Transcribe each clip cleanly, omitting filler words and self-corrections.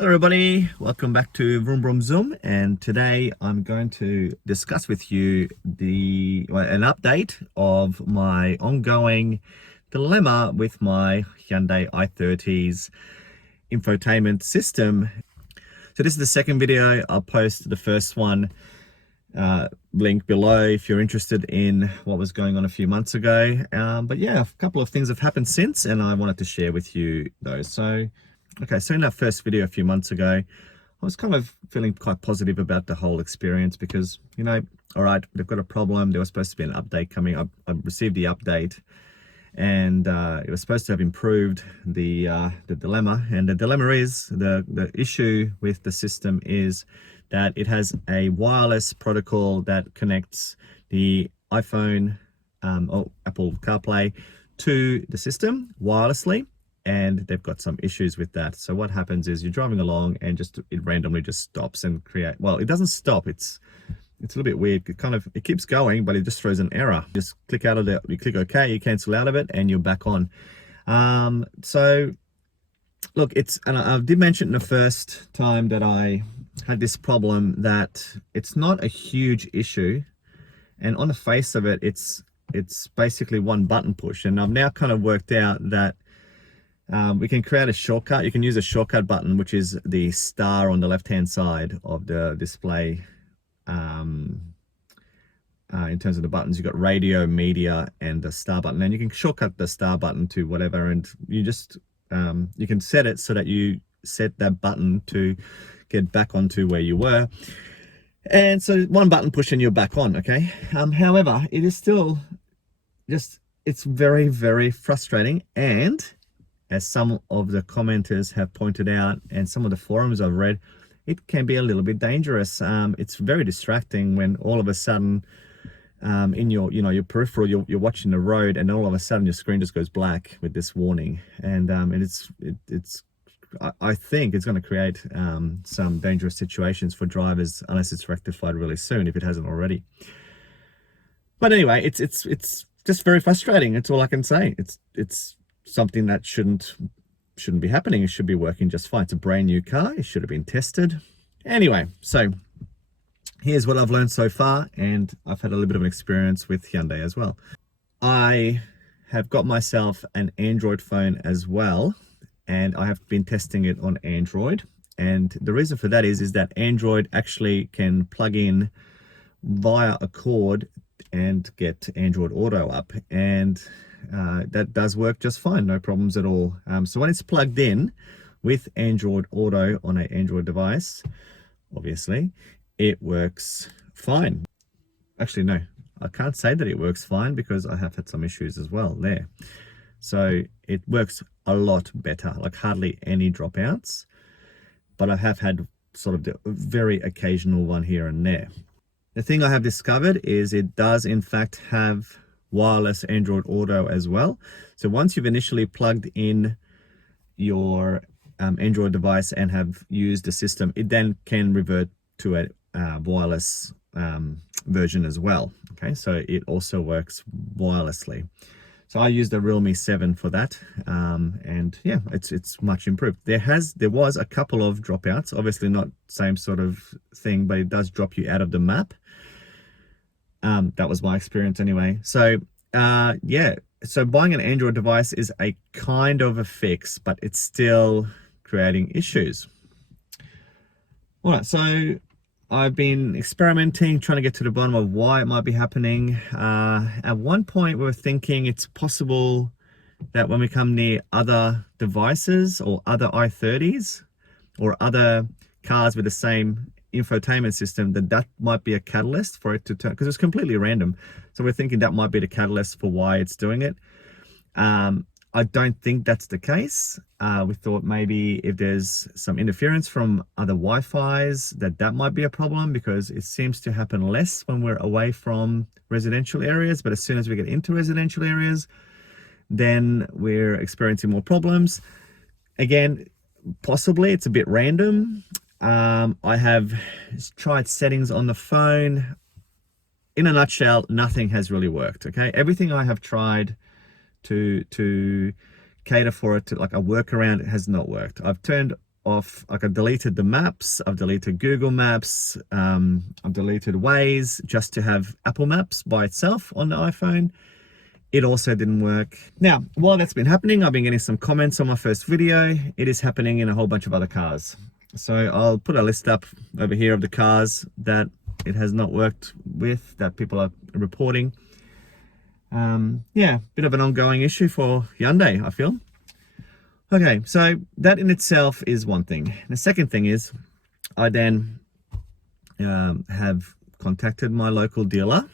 Hello everybody, welcome back to Vroom Zoom, and today I'm going to discuss with you an update of my ongoing dilemma with my Hyundai i30's infotainment system. So this is the second video. I'll post the first one link below if you're interested in what was going on a few months ago. But yeah, a couple of things have happened since, and I wanted to share with you those. So in that first video a few months ago, I was kind of feeling quite positive about the whole experience because, all right, they've got a problem. There was supposed to be an update coming. I received the update, and it was supposed to have improved the dilemma. And the dilemma is, the issue with the system is that it has a wireless protocol that connects the iPhone or Apple CarPlay to the system wirelessly. And they've got some issues with that. So what happens is you're driving along and it randomly just stops and it doesn't stop. It's a little bit weird. It keeps going, but it just throws an error. Just click out of it, you click OK, you cancel out of it, and you're back on. So look, and I did mention the first time that I had this problem that it's not a huge issue. And on the face of it, it's basically one button push. And I've now kind of worked out that we can create a shortcut. You can use a shortcut button, which is the star on the left-hand side of the display. In terms of the buttons, you've got radio, media, and the star button. And you can shortcut the star button to whatever, and you just you can set it so that you set that button to get back onto where you were. And so one button push and you're back on, okay? However, it is still it's very, very frustrating. And as some of the commenters have pointed out, and some of the forums I've read, it can be a little bit dangerous. It's very distracting when all of a sudden in your peripheral, you're watching the road, and all of a sudden your screen just goes black with this warning. And I think it's going to create some dangerous situations for drivers unless it's rectified really soon, if it hasn't already. But anyway, it's just very frustrating. That's all I can say. It's something that shouldn't be happening. It should be working just fine. It's a brand new car. It should have been tested. Anyway, so here's what I've learned so far, and I've had a little bit of an experience with Hyundai as well. I have got myself an Android phone as well, and I have been testing it on Android. And the reason for that is that Android actually can plug in via a cord and get Android Auto up, and that does work just fine, no problems at all. So when it's plugged in with Android Auto on an Android device, obviously it works fine. Actually, no, I can't say that it works fine because I have had some issues as well there. So it works a lot better, like hardly any dropouts, but I have had sort of the very occasional one here and there. The thing I have discovered is it does in fact have wireless Android Auto as well. So once you've initially plugged in your Android device and have used the system, it then can revert to a wireless version as well. Okay, so it also works wirelessly. So I used the Realme 7 for that, and yeah, it's much improved. There was a couple of dropouts, obviously not same sort of thing, but it does drop you out of the map. That was my experience anyway. So yeah, so buying an Android device is a kind of a fix, but it's still creating issues. All right, so I've been experimenting, trying to get to the bottom of why it might be happening. At one point we were thinking it's possible that when we come near other devices or other i30s or other cars with the same infotainment system, that might be a catalyst for it to turn, because it's completely random. So we're thinking that might be the catalyst for why it's doing it. I don't think that's the case. We thought maybe if there's some interference from other Wi-Fi's, that might be a problem, because it seems to happen less when we're away from residential areas, but as soon as we get into residential areas, then we're experiencing more problems. Again, possibly it's a bit random. I have tried settings on the phone. In a nutshell, nothing has really worked. Okay, everything I have tried to cater for it to like a workaround, it has not worked. I've turned off, like I've deleted the maps, I've deleted Google Maps, I've deleted Waze just to have Apple Maps by itself on the iPhone. It also didn't work. Now, while that's been happening, I've been getting some comments on my first video. It is happening in a whole bunch of other cars. So I'll put a list up over here of the cars that it has not worked with, that people are reporting. Yeah, bit of an ongoing issue for Hyundai, I feel. Okay, so that in itself is one thing. The second thing is I then have contacted my local dealer.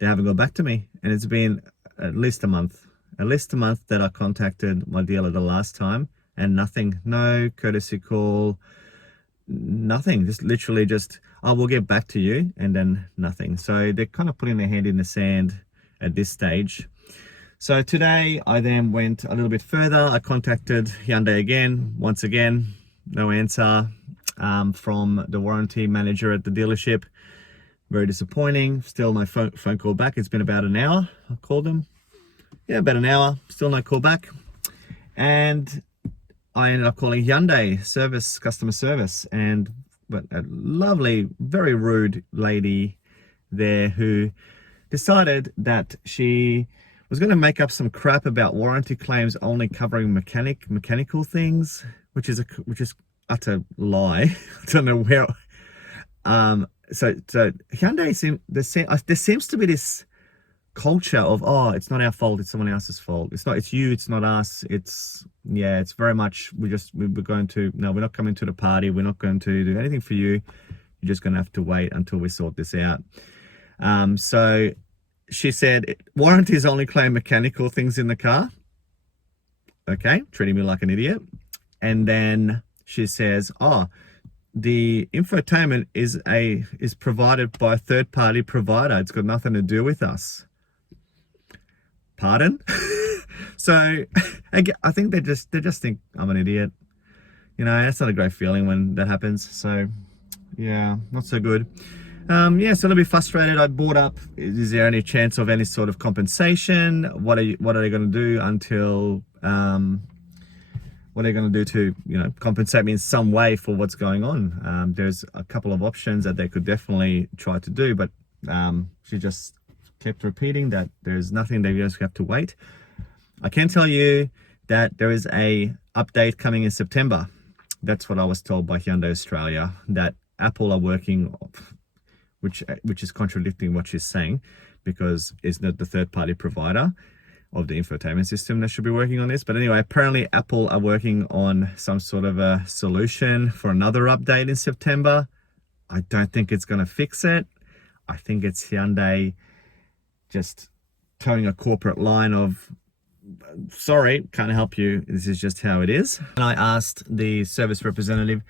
They haven't got back to me, and it's been at least a month that I contacted my dealer the last time, and nothing, no courtesy call, nothing, just literally just, oh, we'll get back to you, and then nothing. So they're kind of putting their hand in the sand at this stage. So today I then went a little bit further. I contacted Hyundai again, once again, no answer from the warranty manager at the dealership. Very disappointing. Still no phone call back. It's been about an hour. I called them. Yeah, about an hour. Still no call back. And I ended up calling Hyundai customer service, but a lovely, very rude lady there who decided that she was going to make up some crap about warranty claims only covering mechanical things, which is utter lie. I don't know where. So Hyundai there seems to be this culture of, oh, it's not our fault, it's someone else's fault. It's you, it's not us. It's very much we're not coming to the party. We're not going to do anything for you. You're just going to have to wait until we sort this out. So she said, warranties only claim mechanical things in the car. Okay, treating me like an idiot. And then she says, oh, the infotainment is provided by a third-party provider. It's got nothing to do with us. Pardon? So I think they just think I'm an idiot. You know, that's not a great feeling when that happens. So yeah, not so good. Yeah, so a little bit frustrated. I brought up, is there any chance of any sort of compensation? What are they going to do until, what are they going to do to, compensate me in some way for what's going on? There's a couple of options that they could definitely try to do, but she just kept repeating that there's nothing, they just have to wait. I can tell you that there is a update coming in September. That's what I was told by Hyundai Australia, that Apple are working, which is contradicting what she's saying, because it's not the third-party provider of the infotainment system that should be working on this. But anyway, apparently Apple are working on some sort of a solution for another update in September. I don't think it's going to fix it. I think it's Hyundai just towing a corporate line of, sorry, can't help you. This is just how it is. And I asked the service representative,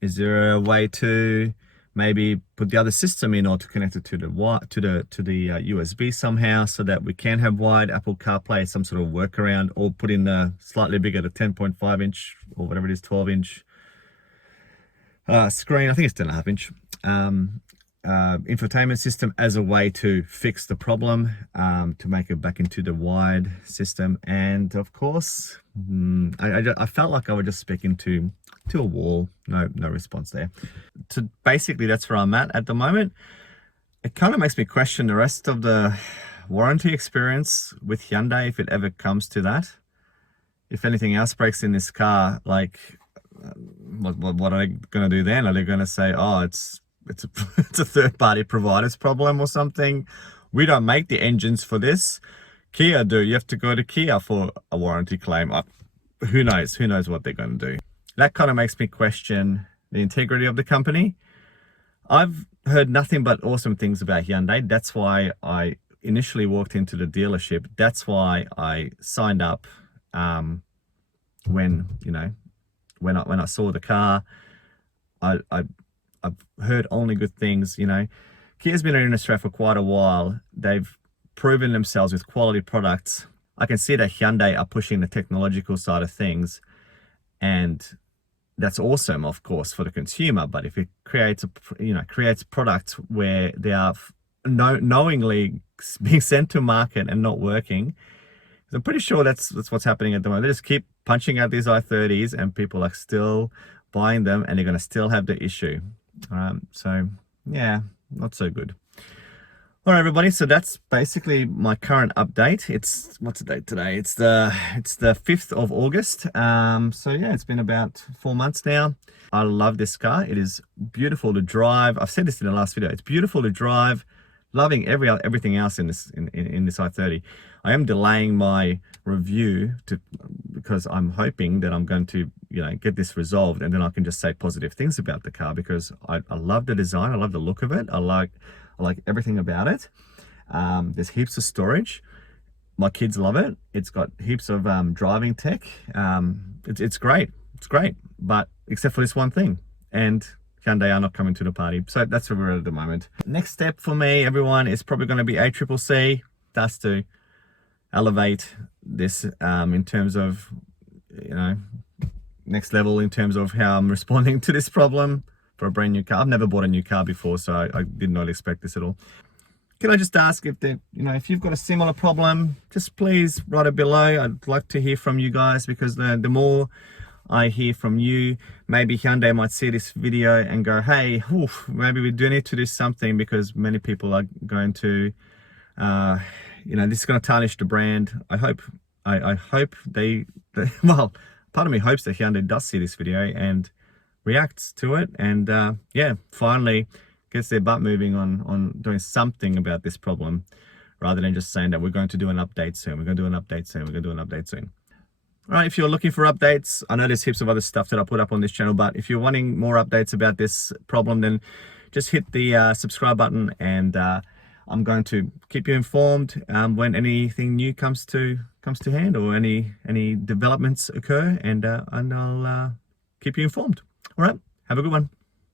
is there a way to maybe put the other system in, or to connect it to the USB somehow, so that we can have wide Apple CarPlay, some sort of workaround, or put in the slightly bigger, the 10.5 inch or whatever it is, 12 inch screen. I think it's 10.5 inch infotainment system as a way to fix the problem, to make it back into the wide system. And of course, I felt like I was just speaking to a wall. No response there. So basically that's where I'm at the moment. It kind of makes me question the rest of the warranty experience with Hyundai, if it ever comes to that. If anything else breaks in this car, like what are they going to do then? Are they going to say, oh, it's a third-party provider's problem or something? We don't make the engines for this. Kia do. You have to go to Kia for a warranty claim. Who knows? Who knows what they're going to do? That kind of makes me question the integrity of the company. I've heard nothing but awesome things about Hyundai. That's why I initially walked into the dealership. That's why I signed up. When I saw the car, I've heard only good things. Kia's been in Australia for quite a while. They've proven themselves with quality products. I can see that Hyundai are pushing the technological side of things, and that's awesome, of course, for the consumer. But if it creates products where they are knowingly being sent to market and not working, I'm pretty sure that's what's happening at the moment. They just keep punching out these i30s, and people are still buying them and they're going to still have the issue. So yeah, not so good. All right, everybody, so that's basically my current update. What's the date today? It's the 5th of August. So yeah, it's been about 4 months now. I love this car. It is beautiful to drive. I've said this in the last video. It's beautiful to drive. Loving everything else in this i30. I am delaying my review because I'm hoping that I'm going to get this resolved, and then I can just say positive things about the car, because I love the design. I love the look of it. I like everything about it. There's heaps of storage. My kids love it. It's got heaps of driving tech. It's great. It's great, but except for this one thing, and Hyundai are not coming to the party. So that's where we're at the moment. Next step for me, everyone, is probably going to be ACCC. That's to elevate this in terms of, next level in terms of how I'm responding to this problem for a brand new car. I've never bought a new car before, so I did not expect this at all. Can I just ask if you've got a similar problem, just please write it below. I'd like to hear from you guys, because the more I hear from you, maybe Hyundai might see this video and go, hey, maybe we do need to do something, because many people are going to, this is going to tarnish the brand. I hope they well, part of me hopes that Hyundai does see this video and reacts to it, and finally gets their butt moving on doing something about this problem, rather than just saying that we're going to do an update soon. We're going to do an update soon. We're going to do an update soon. All right, if you're looking for updates, I know there's heaps of other stuff that I put up on this channel, but if you're wanting more updates about this problem, then just hit the subscribe button, and I'm going to keep you informed when anything new comes to hand, or any developments occur, and I'll keep you informed. All right, have a good one.